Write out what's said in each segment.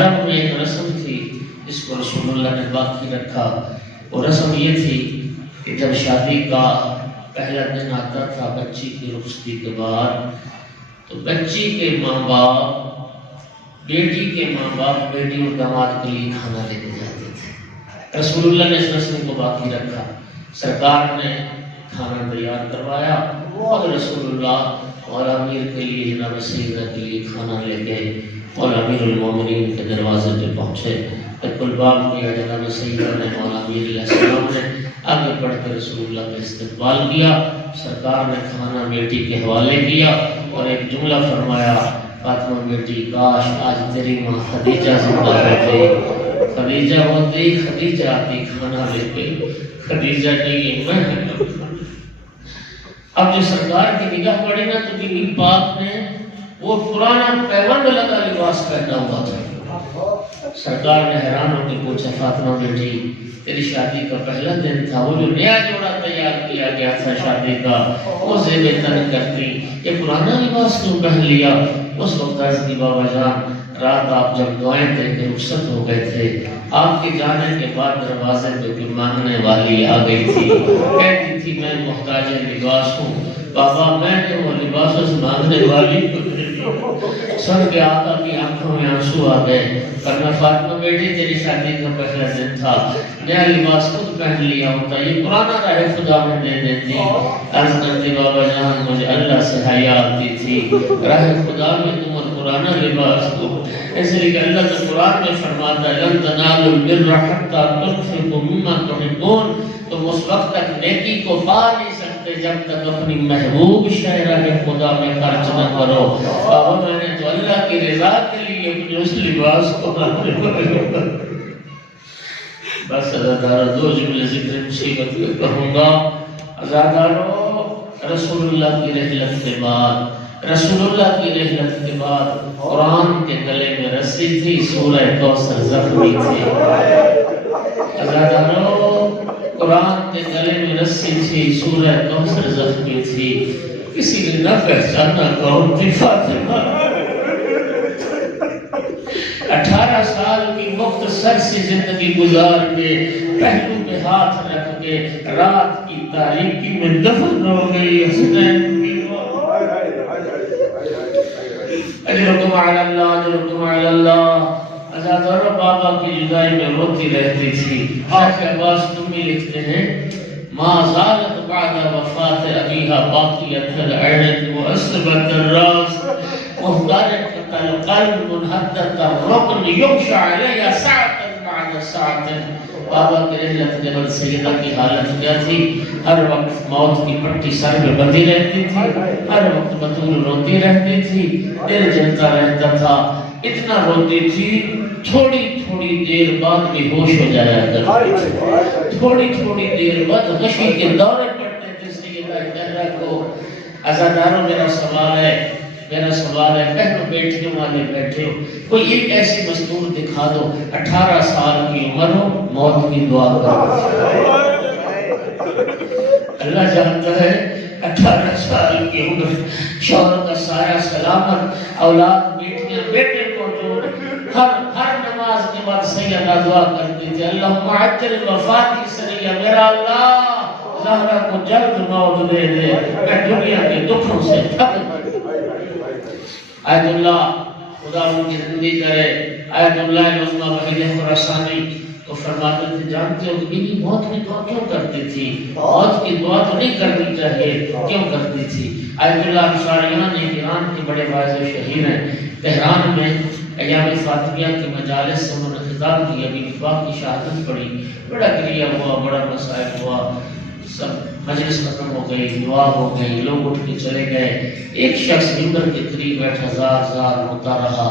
عرب میں ایک رسم تھی جس کو رسول اللہ نے باقی رکھا. وہ رسم یہ تھی کہ جب شادی کا پہلا دن آتا تھا بچی کی رخصتی کے بعد، تو بچی کے ماں باپ بیٹی کے ماں باپ بیٹی اور داماد کے لیے کھانا لے کے جاتے تھے. رسول اللہ نے اس رسم کو باقی رکھا. سرکار نے کھانا تیار کروایا اور رسول اللہ مولا امیر کے لیے جناب سیدہ کے لیے کھانا لے گئے. مولا امیر المومنین کے دروازے پہ پہنچے، الباب کیا. جناب سیدہ نے مولا امیر علیہ السلام نے آگے بڑھ کر رسول اللہ کا استقبال کیا. سرکار نے کھانا بیٹی کے حوالے کیا اور ایک جملہ فرمایا، فاطمہ بیٹی کاش آج تیری ماں خدیجہ زندہ ہوتی، خدیجہ ہوتی، خدیجہ آتی کھانا لے کے، خدیجہ نہیں میں. اب جو سرکار کی نگاہ پڑی نا تو بیوی پاک نے وہ پرانا پیوند لگا لباس پہنا ہوا تھا. سرکار نے حیران ہو کے پوچھا، فاطمہ بیٹی تیری شادی کا پہلا دن تھا، وہ جو نیا جوڑا تیار کیا گیا تھا شادی کا وہ زیب تن کرتی، یہ پرانا لباس کیوں پہن لیا؟ اس وقت عرض کی بابا جان رات آپ جب دعائیں دے کے رخصت ہو گئے تھے، آپ کے جانے کے بعد دروازے پہ کوئی مانگنے والی آ گئی تھی، کہتی تھی میں محتاج لباس ہوں. بابا میں نے وہ لباس اس مانگنے والی کو سن کے آقا کی آنکھوں میں آنسو آ گئے. فرمایا فاطمہ بیٹی تیری شادی کا پہلا دن تھا، نیا لباس خود پہن لیا ہوتا، یہ پرانا راہ خدا میں دے دیتی. عرض کرتی بابا جان مجھے اللہ سے حیا آتی تھی، راہ خدا میں تم پرانا لباس دو. اس لیے کہ اللہ کا قرآن میں فرماتا ہے لن تنالوا البر حتى تنفقوا مما تحبون، تم اس وقت تک نیکی کو پا نہیں سکتے جب تک اپنی محبوب شہرہ خدا میں خرچ نہ کرو. بابا میں نے تو اللہ کی رضا کے لیے اپنے اس لباس کو بس عزادارو دو جملے ذکر مصیبت میں کہوں گا. عزادارو رسول اللہ کی رحلت کے بعد، رسول اللہ کی رحلت کے بعد قرآن کے گلے میں رسی تھی، سورہ کوثر زخمی تھی. عزادارو قرآن کے گلے میں رسی تھی، سورہ کوثر زخمی تھی. کسی نے نہ پہچانا کون تھی فاطمہ. 18 سال کی مختصر سی زندگی گزار کے پہلو میں ہاتھ رکھ کے رات کی تاریکی میں دفن ہو گئی. حسنین اجرکم علی اللہ، اجرکم علی اللہ. عزادارو بابا کی جدائی میں روتی رہتی تھی. شیخ عباس تمی لکھتے ہیں ما زالت بعد وفات ابیہا باقیت العین واسبت الراس محترقت القلب منحدت الرکن یغشع علیہ ساعتا بعد ساعتا. بابا کی رحلت کے بعد سیدہ کی حالت کیا تھی؟ ہر وقت موت کی پٹی سر میں بندھی رہتی تھی، ہر وقت بطول روتی رہتی تھی، دل جلتا رہتا تھا. اتنا روتی تھی تھوڑی تھوڑی دیر بعد بے ہوش ہو جایا کرتی تھی، تھوڑی تھوڑی دیر بعد غشی کے دورے پڑتے تھے سیدہ زہرا کو. عزاداروں میرا سوال ہے بہنوں بیٹھنے والے بیٹھے ہو، کوئی ایک ایسی مزدور دکھا دو 18 سال کی عمر ہو موت کی دعا کرو. اللہ جانتا ہے 18 سال کی عمر، شوہر کا سایہ سلامت، اولاد بیٹیاں بیٹے موجود. ہر نماز کے بعد سیدہ دعا کرتی تھی اللہم عجل وفاتی سریہ، میرا اللہ زہرا کو جلد موت دے دے، میں دنیا کے دکھوں سے تھک گئی. آیت اللہ خدا ان کی زندگی کرے. آیت اللہ عظمہ وحید خراسانی کو فرماتے تھے جانتے ہو کہ بیوی موت کی دعا کیوں کرتی تھی؟ موت کی دعا تو نہیں کرنی چاہیے، کیوں کرتی تھی؟ آیت اللہ انصاریان ایران کے بڑے واعظ شہیر ہیں. تہران میں ایام فاطمیہ کی مجالس سے انہوں نے خطاب کیا، بیوی پاک کی شہادت پڑھی، بڑا گریہ ہوا، بڑا مسائل ہوا، سب مجلس ختم ہو گئی، دعا ہو گئی، لوگ اٹھ کے چلے گئے. ایک شخص ممبر کے قریب بیٹھا زار ہوتا رہا.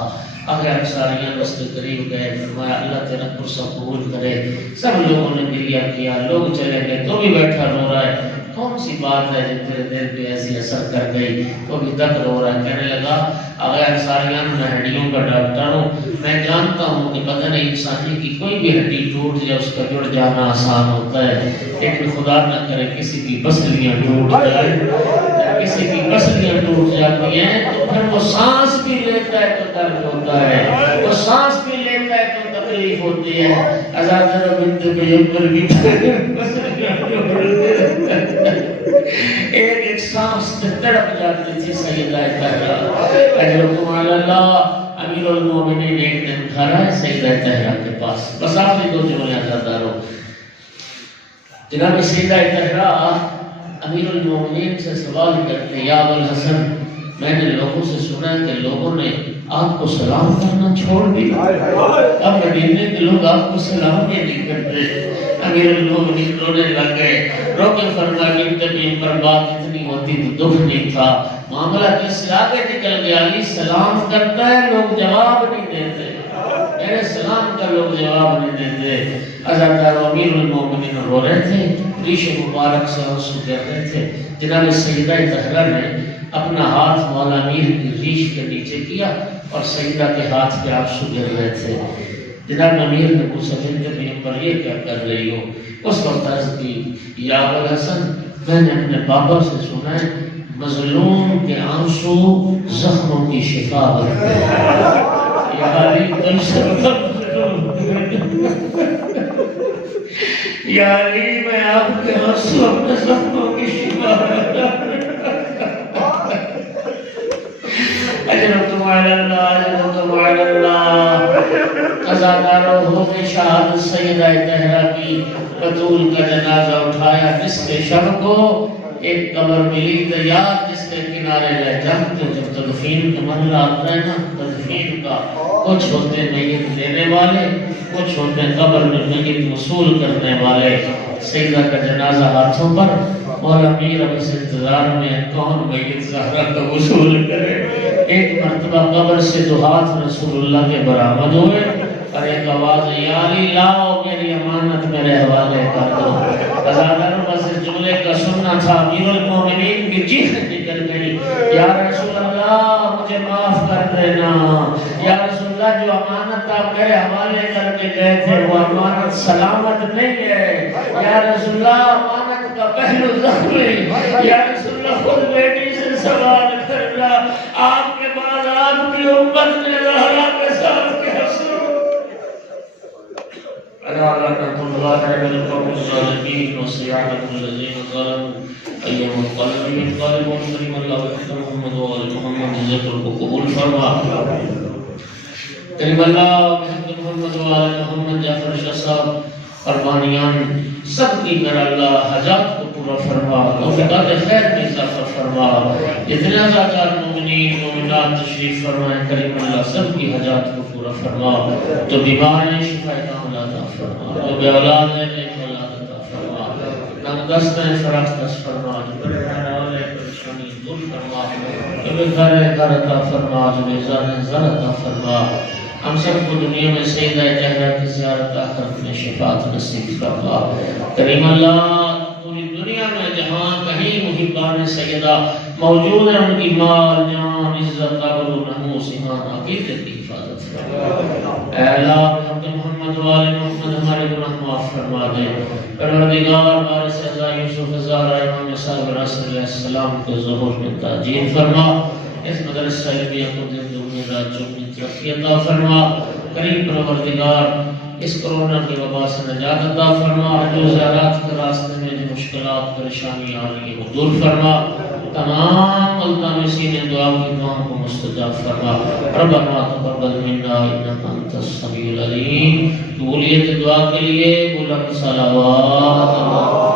آخر انصاریان اس کے قریب گئے، فرمایا اللہ تیرا قرصہ قبول کرے. سب لوگوں نے گریہ کیا، لوگ چلے گئے، تو بھی بیٹھا رو رہا ہے. کون سی بات ہے جو تیرے دل پہ ایسی اثر کر گئی؟ تو بھی تک رو رہا ہے. کہنے لگا آغا انصاریان میں ہڈیوں کا ڈاکٹر ہوں، میں جانتا ہوں کہ بدن انسانی کی کوئی بھی ہڈی ٹوٹ جائے اس کا جڑ جانا آسان ہوتا ہے، لیکن خدا نہ کرے کسی کی پسلیاں ٹوٹ جائے. کسی کی پسلیاں ٹوٹ جاتی ہیں تو پھر وہ سانس بھی لیتا ہے تو درد ہوتا ہے، وہ سانس بھی لیتا ہوتی ہے ازادر بنت پیغمبر کی ایک سانس سے تڑپ جاتی تھی سیدہ طہرہ اجرکم علی اللہ امیر المومنین ایک دن گھر آئے سیدہ طہرہ کے پاس بس آخری دو جملے ازاداروں جناب سیدہ طہرہ امیر المومنین سے سوال کرتے یا ابوالحسن میں نے لوگوں سے سنا کہ لوگوں نے آپ کو سلام کرنا چھوڑ دیا اب مدینے کے لوگ آپ کو سلام بھی نہیں کرتے امیر المومنین رونے لگ گئے رو کے فرمایا کہ تبھی پر بات اتنی ہوتی تو دکھ نہیں تھا معاملہ کس سے آگے نکل گیا علی سلام کرتا ہے لوگ جواب نہیں دیتے میرے سلام کا لوگ جواب نہیں دیتے ازادار امیر المومنین رو رہے تھے ریش مبارک سے آنسو گر رہے تھے جناب سیدہ طہرہ نے اپنا ہاتھ مولا امیر کی ریش کے نیچے کیا اور سیدہ کے ہاتھ پہ آنسو گر رہے تھے جناب امیر نے پوچھا بنت پیغمبر یہ کیا کر رہی ہو اس وقت عرض کی یا ابوالحسن میں نے اپنے بابا سے سنا ہے مظلوم کے آنسو زخموں کی شفا کرتے ہیں یا علی تم سے یا علی میں آپ کے آنسو اپنے زخموں کی شفا کرتا ہوں اجرکم علی اللہ اجرکم علی اللہ قضاءداروں ہو کے شہادت سیدہ طہرہ کی بطول کا جنازہ اٹھایا نصف شب کو ایک قبر ملی تیار جس کے کنارے لے جانتے جب تدفین کا مرحلہ آتا ہے نا تدفین کا کچھ ہوتے میت لینے والے کچھ ہوتے قبر میں میت وصول کرنے والے سیدہ کا جنازہ ہاتھوں پر مولا امیر اب اس انتظار میں کون میت زہرا کا وصول کرے ایک مرتبہ قبر سے دو ہاتھ رسول اللہ کے برآمد ہوئے اور ایک آواز یا علی لاؤ میری امانت میرے حوالے کر دو ازاداروں بس اس جملے کا سننا تھا امیر المومنین کی چیخ نکل گئی یا رسول اللہ مجھے معاف کر دینا یا رسول اللہ جو امانت آپ میرے حوالے کر کے گئے تھے وہ امانت سلامت نہیں ہے یا رسول اللہ امانت کا پہلو زخمی یا رسول اللہ خود بیٹی سے سوال کرنا آپ کے بعد آپ کی امت نے زہرا کے ساتھ کے حسن ألا لعنة الله على القوم الظالمين وسيعلم الذين ظلموا أيهم القلب ينقلبون كريم الله وحده محمد وآل محمد عزت القبول فرما كريم الله وحده محمد وآل محمد جعفر شاہ صاحب قربانیان سب کی کر اللہ حجات کو پورا فرما توفیقات خیر میں اضافہ فرما اتنا زیادہ مومنین مومنات تشریف فرمائے کریم اللہ سب کی حجات کو پورا فرما جو بیمار ہیں شفا کاملہ عطا فرما جو بے اولاد ہیں نیک اولاد عطا فرما نام دست ہیں فراخ دست فرما جو بڑے والے پریشانی دور فرما جو بے گھر عطا فرما جو بے زر عطا فرما ہم سب کو دنیا میں سیدہ طہرہ کی زیارت آخرت میں شفاعت نصیب فرما کریم اللہ پوری دنیا میں جہاں کہیں محبان سیدہ موجود ہیں ان کی مال جان عزت قبر و نحوس ایمان عقیدت کی حفاظت فرما اے اللہ محمد وآل محمد ہمارے گناہ معاف فرما دے پروردگار وارث عزا یوسف زہرا امام صاحب رسول علیہ السلام کو ظہور میں تاجیل فرما اس مدرسہ علمیہ کو دن دنیا رات جو میں ترقی عطا فرما کریم پروردگار اس کرونا کی وبا سے نجات عطا فرما جو زیارات کے راستے میں جو مشکلات پریشانی آ رہی ہے وہ دور فرما تمام ملتمسین دعا کی دعاؤں کو مستجاب فرما ربنا تقبل منا انک انت السمیع العلیم قبولیت دعا کے لیے بلند صلوات